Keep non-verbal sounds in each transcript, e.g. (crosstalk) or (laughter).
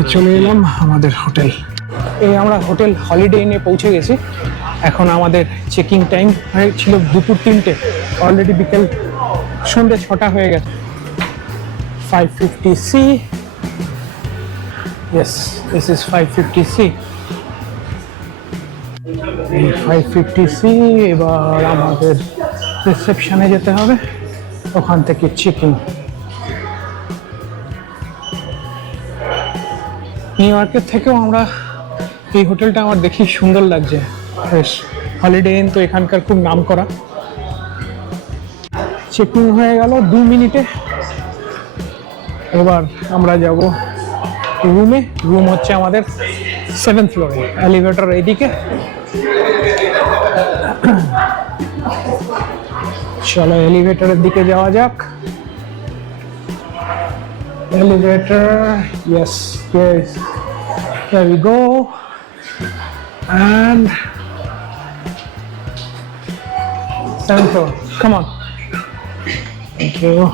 আমরা চলে এলাম আমাদের হোটেল। এই আমরা হোটেল হলিডে ইনে পৌঁছে গেছি। এখন আমাদের চেকিং টাইম ছিল দুপুর তিনটে। অলরেডি বিকেল সন্ধ্যে ছটা হয়ে গেছে। Five fifty C yes this is five fifty C five fifty C এবার আমাদের রিসেপশনে যেতে হবে। ওখান থেকে চেকিং নিউ ইয়র্কের থেকেও আমরা এই হোটেলটা আমার দেখি সুন্দর লাগছে। বেশ হলিডে ইন তো এখানকার খুব নাম করা চেকিং হয়ে গেল দু মিনিটে। এবার আমরা যাব রুমে রুম হচ্ছে আমাদের সেভেন ফ্লোরে এলিভেটর এইদিকে চলো এলিভেটরের দিকে যাওয়া যাক। elevator yes yes there we go and seventh floor come on thank you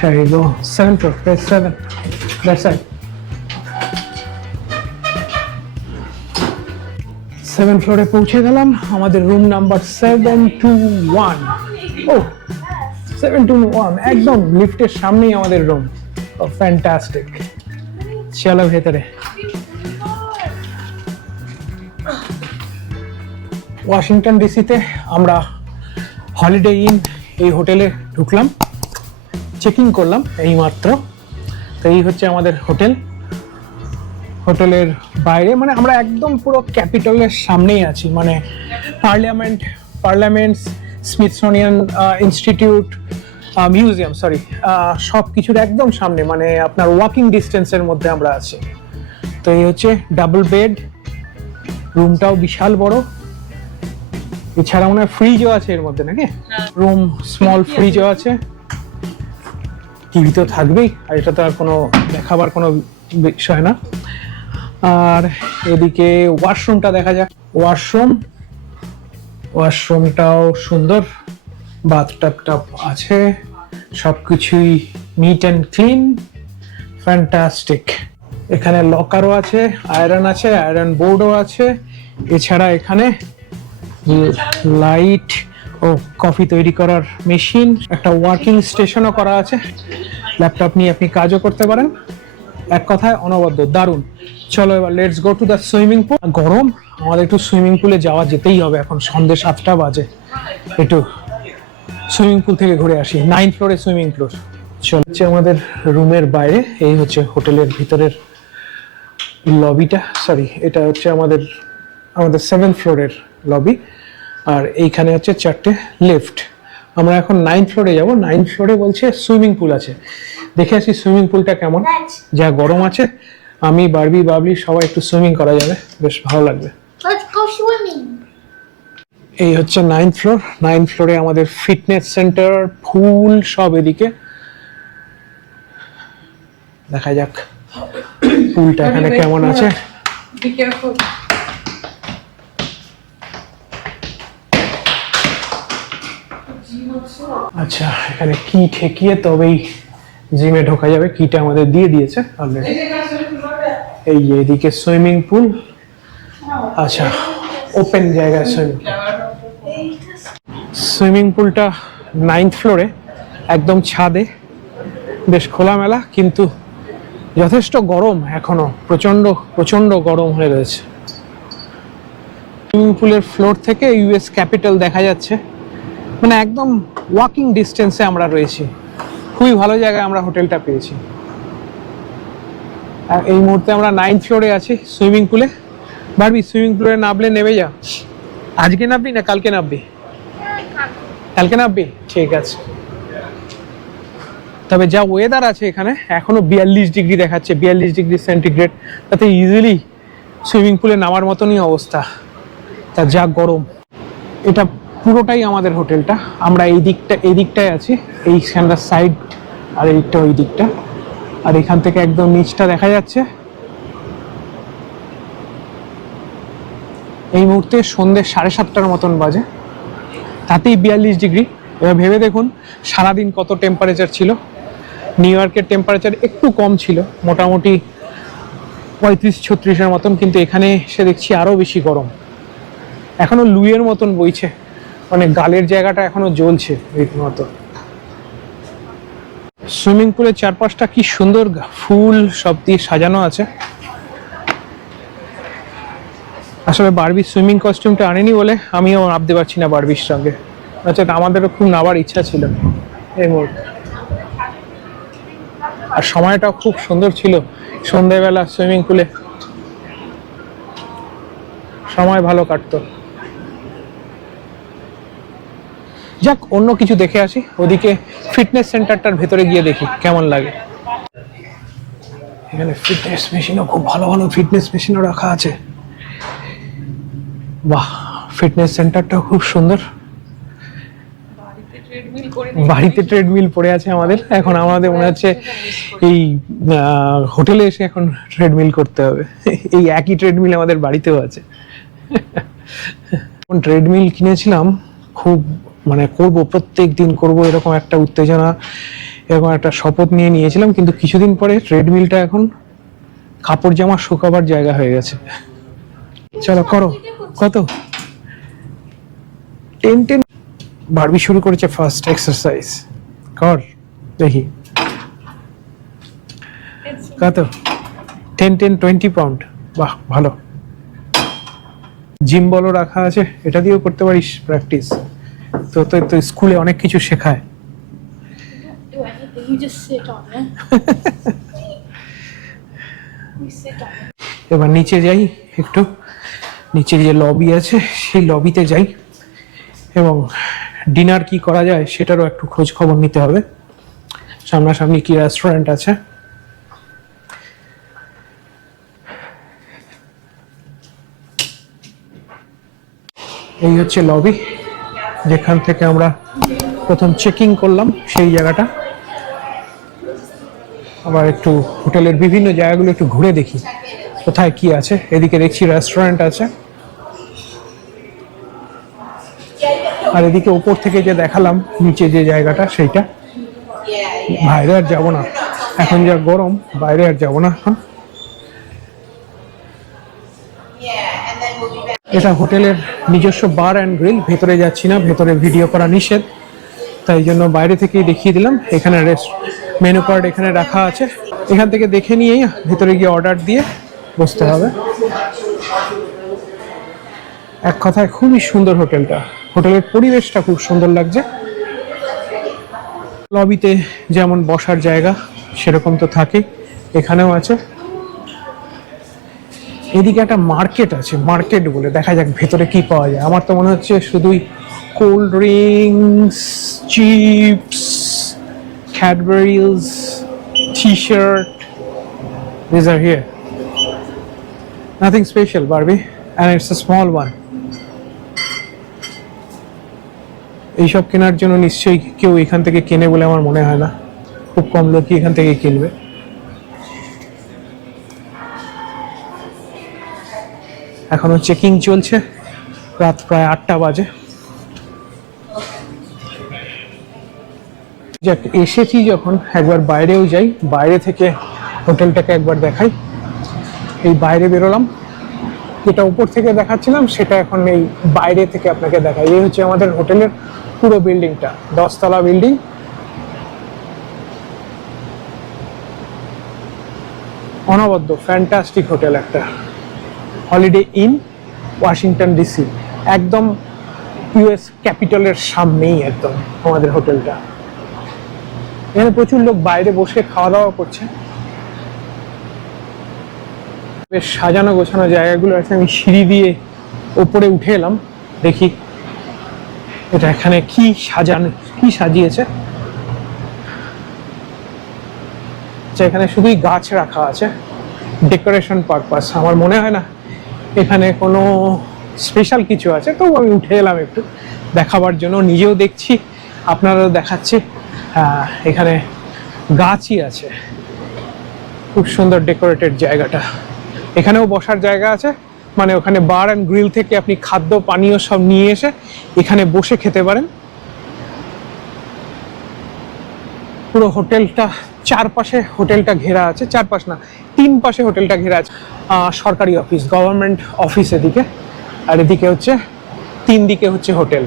there you go seventh floor there's seven that side seven ফ্লোরে পৌঁছে গেলাম আমাদের room number seven two one ও সেভেন টু ওয়ান একদম লিফটের সামনেই আমাদের room fantastic চলো ভেতরে। ওয়াশিংটন ডিসিতে আমরা হলিডে ইন এই হোটেলে ঢুকলাম। চেকিং করলাম এই মাত্র তো এই হচ্ছে আমাদের হোটেল। হোটেলের বাইরে মানে আমরা একদম পুরো ক্যাপিটালের সামনেই আছি। মানে parliament parliament Smithsonian Institute museum sorry সব কিছুর একদম সামনে মানে আপনার ওয়াকিং ডিস্টেন্সের মধ্যে আমরা আছি। তো এই হচ্ছে ডাবল বেড রুমটাও বিশাল বড়। এছাড়া মনে হয় ফ্রিজও আছে এর মধ্যে নাকি? রুম স্মল ফ্রিজও আছে। টিভি তো থাকবেই আর এটা তো আর কোনো দেখাবার কোনো বিষয় না। আর এদিকে ওয়াশরুমটা দেখা যাক। ওয়াশরুম ওয়াশরুমটাও সুন্দর। বাথটাব টাপ আছে সব কিছুই নিট অ্যান্ড ক্লিন ফ্যান্টাস্টিক এখানে লকারও আছে আয়রন আছে আয়রন বোর্ডও আছে। এছাড়া এখানে লাইট ও কফি তৈরি করার মেশিন একটা ওয়ার্কিং স্টেশনও করা আছে। ল্যাপটপ নিয়ে আপনি কাজও করতে পারেন। এক কথায় অনবদ্য, দারুণ। চলো এবার let's go to the swimming pool গরম, আমাদের একটু সুইমিং পুলে যাওয়া যেতেই হবে এখন, সন্ধ্যে সাতটা বাজে। একটু সুইমিং পুল থেকে ঘুরে আসি নাইন ফ্লোরে সুইমিং পুল চলছে আমাদের রুমের বাইরে, এই হচ্ছে হোটেলের ভিতরের লবিটা সরি এটা হচ্ছে আমাদের আমাদের সেভেন ফ্লোরের লবি, আর এইখানে হচ্ছে চারটে লিফট আমরা এখন নাইন ফ্লোরে যাব নাইন ফ্লোরে বলছে সুইমিং পুল আছে। দেখে আসি সুইমিং পুলটা কেমন, যা গরম আছে। আমি, বারবি, বাবলি সবাই একটু সুইমিং করা যাবে, বেশ ভালো লাগবে। Let's go swimming. এই হচ্ছে নাইন ফ্লোর নাইন ফ্লোরে আমাদের ফিটনেস সেন্টার ফুল সব এদিকে। দেখা যাক পুলটা এখানে কেমন আছে। আচ্ছা এখানে কি ঠেকিয়ে তবেই জিমে ঢোকা যাবে। কিটা আমাদের দিয়ে দিয়েছে। অলরেডি এই এদিকে সুইমিং পুল আচ্ছা ওপেন জায়গায় সুইমিং সুইমিং পুলটা নাইন্থ ফ্লোরে একদম ছাদে, বেশ খোলামেলা, কিন্তু যথেষ্ট গরম এখনও প্রচণ্ড প্রচণ্ড গরম হয়ে রয়েছে। সুইমিং পুলের ফ্লোর থেকে ইউএস ক্যাপিটাল দেখা যাচ্ছে। মানে একদম ওয়াকিং ডিস্টেন্সে আমরা রয়েছি। খুবই ভালো জায়গায় আমরা হোটেলটা পেয়েছি। আর এই মুহূর্তে আমরা নাইন্থ ফ্লোরে আছি সুইমিং পুলে। বারবি সুইমিং পুলে নামলে নেমে যা। আজকে নামবি না কালকে নামবি? কালকে নামবি ঠিক আছে। তবে যা ওয়েদার আছে এখানে, এখনও বিয়াল্লিশ ডিগ্রি দেখাচ্ছে, বিয়াল্লিশ ডিগ্রি সেন্টিগ্রেড তাতে ইজিলি সুইমিং পুলে নামার মতনই অবস্থা। তা যা গরম। এটা পুরোটাই আমাদের হোটেলটা। আমরা এই দিকটা, এই দিকটায় আছি এইখানটার সাইড আর এইটা ওই দিকটা। আর এখান থেকে একদম নিচটা দেখা যাচ্ছে। এই মুহূর্তে সন্ধ্যে সাড়ে সাতটার মতন বাজে। তাতেই বিয়াল্লিশ ডিগ্রি। এবার ভেবে দেখুন, সারাদিন কত টেম্পারেচার ছিল। নিউ ইয়র্কের টেম্পারেচার একটু কম ছিল, মোটামুটি পঁয়ত্রিশ ছত্রিশের মতন, কিন্তু এখানে এসে দেখছি আরও বেশি গরম। এখনও লুয়ের মতন বইছে মানে গালের জায়গাটা এখনও জ্বলছে রীতিমতো। সুইমিং পুলের চারপাশটা কি সুন্দর, ফুল সব দিয়ে সাজানো আছে। আসলে বারবির সুইমিং কস্টিউমটা আনেনি বলে আমিও নামতে পারছি না বারবির সঙ্গে। আচ্ছা আমাদেরও খুব নামার ইচ্ছা ছিল এই মুহূর্তে। আর সময়টাও খুব সুন্দর ছিল সন্ধেবেলা সুইমিং পুলে সময় ভালো কাটতো। যাক, অন্য কিছু দেখে আসি। ওদিকে ফিটনেস সেন্টারটার ভেতরে গিয়ে দেখি কেমন লাগে। এখানে ফিটনেস মেশিনও খুব ভালো ভালো ফিটনেস মেশিনও রাখা আছে। বাহ ফিটনেস সেন্টারটাও খুব সুন্দর। বাড়িতে ট্রেডমিল পড়ে আছে আমাদের। এখন আমাদের মনে হচ্ছে এই হোটেলে এসে এখন ট্রেডমিল করতে হবে। এই একই ট্রেডমিল আমাদের বাড়িতেও আছে। ট্রেডমিল কিনেছিলাম খুব মানে করব প্রত্যেক দিন করব এরকম একটা উত্তেজনা এরকম একটা শপথ নিয়ে নিয়েছিলাম কিন্তু কিছুদিন পরে ট্রেডমিলটা এখন কাপড় জামা শুকাবার জায়গা হয়ে গেছে। চলো করো। কত? Ten ten. বারবি শুরু করেছে ফার্স্ট এক্সারসাইজ কর দেখি। কত? টেন টেন টোয়েন্টি পাউন্ড বাহ ভালো। জিম বলও রাখা আছে এটা দিয়েও করতে পারিস প্র্যাকটিস তো তো তো স্কুলে অনেক কিছু শেখায়. (laughs) এবার নিচে যাই একটু। নিচে যে লবি আছে, সেই লবিতে যাই এবং ডিনার কি করা যায় সেটারও একটু খোঁজ খবর নিতে হবে। সামনাসামনি কি রেস্টুরেন্ট আছে? এই হচ্ছে লবি যেখান থেকে আমরা প্রথম চেকিং করলাম সেই জায়গাটা। আবার একটু হোটেলের বিভিন্ন জায়গাগুলো একটু ঘুরে দেখি। কোথায় কি আছে? এদিকে দেখছি রেস্টুরেন্ট আছে। আর এদিকে উপর থেকে যে দেখালাম, নিচে যে জায়গাটা, সেইটা। বাইরে আর যাব না। এখন যা গরম, বাইরে আর যাব না এখন এটা হোটেলের নিজস্ব বার অ্যান্ড গ্রিল ভেতরে যাচ্ছি না, ভেতরে ভিডিও করা নিষেধ। তাই জন্য বাইরে থেকেই দেখিয়ে দিলাম। এখানে রেস্ট মেনু কার্ড এখানে রাখা আছে। এখান থেকে দেখে নিয়েই ভেতরে গিয়ে অর্ডার দিয়ে বসতে হবে। এক কথায় খুবই সুন্দর হোটেলটা। হোটেলের পরিবেশটা খুব সুন্দর লাগছে। লবিতে যেমন বসার জায়গা, সেরকম তো থাকে এখানেও আছে। এদিকে একটা মার্কেট আছে, মার্কেট বলে দেখা যাক ভেতরে কি পাওয়া যায়। আমার তো মনে হচ্ছে শুধুই cold drinks, chips Cadbury's T shirt this are here nothing special Barbie and it's a small one এইসব কেনার জন্য নিশ্চয়ই কেউ এখান থেকে কেনে বলে আমার মনে হয় না। খুব কম লোকই এখান থেকে কিনবে। এখনও চেকিং চলছে। রাত প্রায় আটটা বাজে। যাক, এসেছি যখন, একবার বাইরেও যাই। বাইরে থেকে হোটেলটাকে একবার দেখাই। এই বাইরে বেরোলাম। যেটা উপর থেকে দেখাচ্ছিলাম, সেটা এখন এই বাইরে থেকে আপনাকে দেখাই। এই হচ্ছে আমাদের হোটেলের পুরো বিল্ডিংটা, দশতলা বিল্ডিং। অনবদ্য, ফ্যান্টাস্টিক হোটেল একটা। হলিডে ইন ওয়াশিংটন ডিসি একদম ইউএস ক্যাপিটালের সামনেই একদম আমাদের হোটেলটা। এখানে প্রচুর লোক বাইরে বসে খাওয়া দাওয়া করছে। বেশ সাজানো গোছানো জায়গাগুলো আছে। আমি সিঁড়ি দিয়ে ওপরে উঠে এলাম দেখি এটা এখানে কি সাজানো কি সাজিয়েছে। আচ্ছা, এখানে শুধুই গাছ রাখা আছে ডেকোরেশন পারপাস। আমার মনে হয় না এখানে কোনো স্পেশাল কিছু আছে তো আমি উঠে এলাম একটু দেখাবার জন্য। নিজেও দেখছি আপনারাও দেখাচ্ছি। এখানে গাছই আছে। খুব সুন্দর ডেকোরেটেড জায়গাটা। এখানেও বসার জায়গা আছে। মানে ওখানে বার অ্যান্ড গ্রিল থেকে আপনি খাদ্য, পানীয় সব নিয়ে এসে এখানে বসে খেতে পারেন। পুরো হোটেলটা, চারপাশে হোটেলটা ঘেরা আছে। চারপাশ না, তিন পাশে হোটেলটা ঘেরা আছে। সরকারি অফিস, গভর্নমেন্ট অফিস এদিকে। আর এদিকে হচ্ছে, তিন দিকে হচ্ছে হোটেল।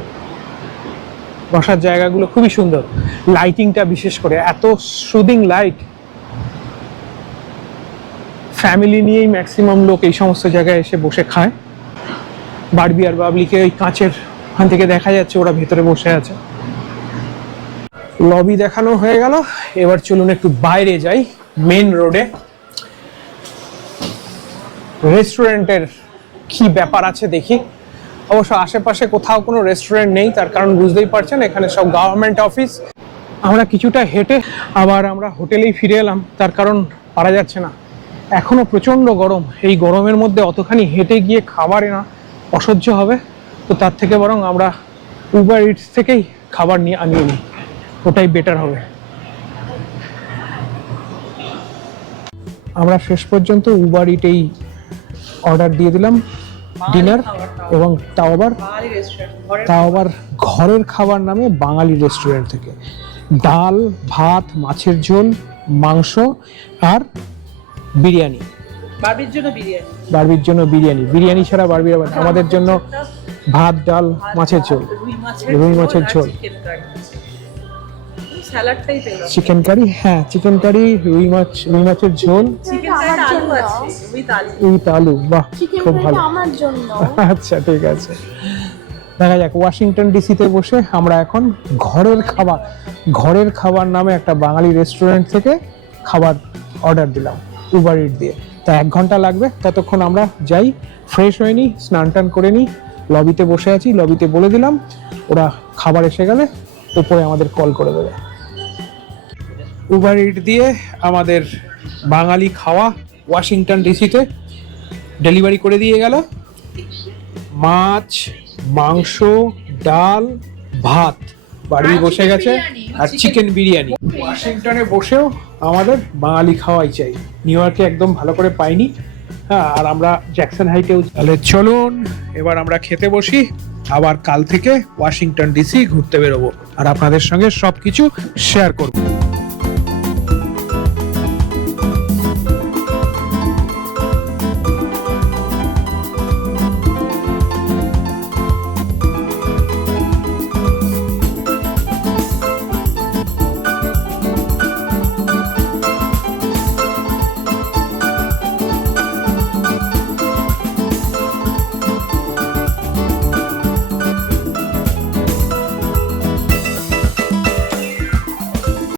বসার জায়গাগুলো খুবই সুন্দর। লাইটিংটা বিশেষ করে, এত সুদিং লাইট ফ্যামিলি নিয়েই ম্যাক্সিমাম লোক এই সমস্ত জায়গায় এসে বসে খায়। বারবি আর বাবলিকে ওই কাঁচের ওখান থেকে দেখা যাচ্ছে, ওরা ভেতরে বসে আছে। লবি দেখানো হয়ে গেল। এবার চলুন একটু বাইরে যাই মেন রোডে রেস্টুরেন্টের কি ব্যাপার আছে দেখি। অবশ্য আশেপাশে কোথাও কোনো রেস্টুরেন্ট নেই, তার কারণ বুঝতেই পারছেন, এখানে সব গভর্নমেন্ট অফিস আমরা কিছুটা হেঁটে আবার আমরা হোটেলেই ফিরে এলাম, তার কারণ পারা যাচ্ছে না। এখনও প্রচণ্ড গরম। এই গরমের মধ্যে অতখানি হেঁটে গিয়ে খাবার না অসহ্য হবে। তো তার থেকে বরং আমরা উবার ইটস থেকেই খাবার নিয়ে আনিয়ে নিই। ওটাই বেটার হবে। আমরা শেষ পর্যন্ত উবার ইটেই অর্ডার দিয়ে দিলাম। ডিনার এবং তাও আবার তাও আবার ঘরের খাবার নামে বাঙালি রেস্টুরেন্ট থেকে। ডাল ভাত মাছের ঝোল মাংস আর বিরিয়ানি। বার্বির জন্য বিরিয়ানি। বারবির জন্য বিরিয়ানি। বিরিয়ানি ছাড়া বারবির আবার আমাদের জন্য ভাত ডাল মাছের ঝোল। রুই মাছের ঝোল। চিকেন কারি হ্যাঁ চিকেন কারি রুই মাছ রুই মাছের ঝোল। চিকেন কারি উইথ আলু বাহ খুব ভালো। আচ্ছা ঠিক আছে। দেখা যাক ওয়াশিংটন ডিসিতে বসে আমরা এখন ঘরের খাবার ঘরের খাবার নামে একটা বাঙালি রেস্টুরেন্ট থেকে খাবার অর্ডার দিলাম। উবার ইট দিয়ে। তা এক ঘণ্টা লাগবে ততক্ষণ আমরা যাই ফ্রেশ হয়ে নিই স্নান টান করে নিই লবিতে বসে আছি লবিতে বলে দিলাম ওরা খাবার এসে গেলে উপরে আমাদের কল করে দেবে। উবার ইট দিয়ে আমাদের বাঙালি খাওয়া ওয়াশিংটন ডিসিতে ডেলিভারি করে দিয়ে গেল। মাছ মাংস ডাল ভাত বাড়ি বসে গেছে আর চিকেন বিরিয়ানি। ওয়াশিংটনে বসেও আমাদের বাঙালি খাওয়াই চাই। নিউ ইয়র্কে একদম ভালো করে পাইনি। হ্যাঁ আর আমরা জ্যাকসন হাইটেও তাহলে চলুন, এবার আমরা খেতে বসি। আবার কাল থেকে ওয়াশিংটন ডিসি ঘুরতে বেরোবো। আর আপনাদের সঙ্গে সব কিছু শেয়ার করব।